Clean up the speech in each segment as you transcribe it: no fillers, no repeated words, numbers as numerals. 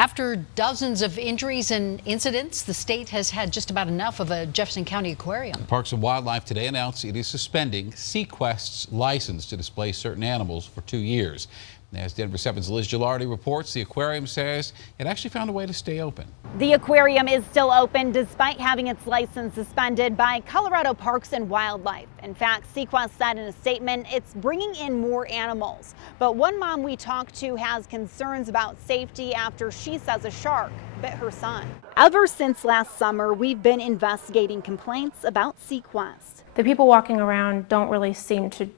After dozens of injuries and incidents, the state has had just about enough of a Jefferson County aquarium. Parks and Wildlife today announced it is suspending SeaQuest's license to display certain animals for 2 years. As Denver 7's Liz Gilardi reports, the aquarium says it actually found a way to stay open. The aquarium is still open despite having its license suspended by Colorado Parks and Wildlife. In fact, SeaQuest said in a statement it's bringing in more animals. But one mom we talked to has concerns about safety after she says a shark bit her son. Ever since last summer, we've been investigating complaints about SeaQuest. The people walking around don't really seem to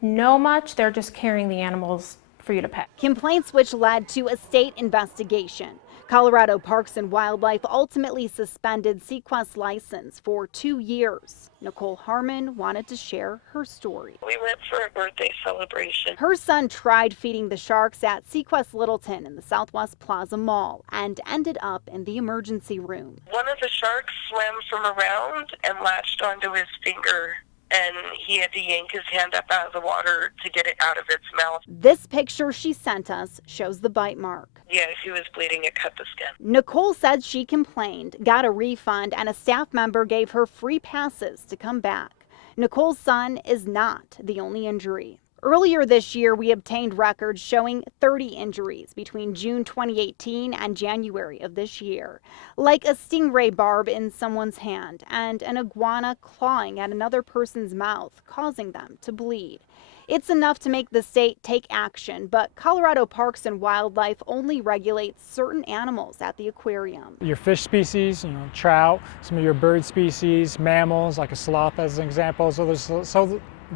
know much. They're just carrying the animals for you to pet. Complaints which led to a state investigation. Colorado Parks and Wildlife ultimately suspended SeaQuest's license for 2 years. Nicole Harmon wanted to share her story. We went for a birthday celebration. Her son tried feeding the sharks at SeaQuest Littleton in the Southwest Plaza Mall and ended up in the emergency room. One of the sharks swam from around and latched onto his finger, and he had to yank his hand up out of the water to get it out of its mouth. This picture she sent us shows the bite mark. Yeah, he was bleeding. It cut the skin. Nicole said she complained, got a refund, and a staff member gave her free passes to come back. Nicole's son is not the only injury. Earlier this year, we obtained records showing 30 injuries between June 2018 and January of this year, like a stingray barb in someone's hand and an iguana clawing at another person's mouth, causing them to bleed. It's enough to make the state take action, but Colorado Parks and Wildlife only regulates certain animals at the aquarium. Your fish species, trout, some of your bird species, mammals like a sloth as an example.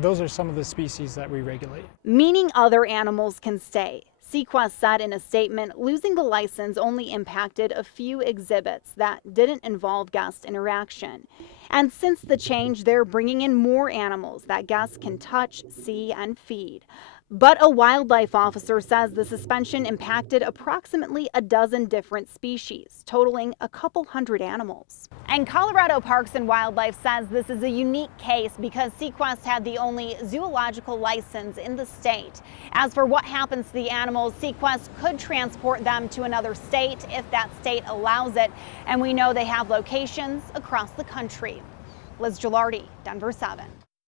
Those are some of the species that we regulate. Meaning other animals can stay. SeaQuest said in a statement, losing the license only impacted a few exhibits that didn't involve guest interaction. And since the change, they're bringing in more animals that guests can touch, see, and feed. But a wildlife officer says the suspension impacted approximately a dozen different species, totaling a couple hundred animals. And Colorado Parks and Wildlife says this is a unique case because SeaQuest had the only zoological license in the state. As for what happens to the animals, SeaQuest could transport them to another state if that state allows it. And we know they have locations across the country. Liz Gilardi, Denver 7.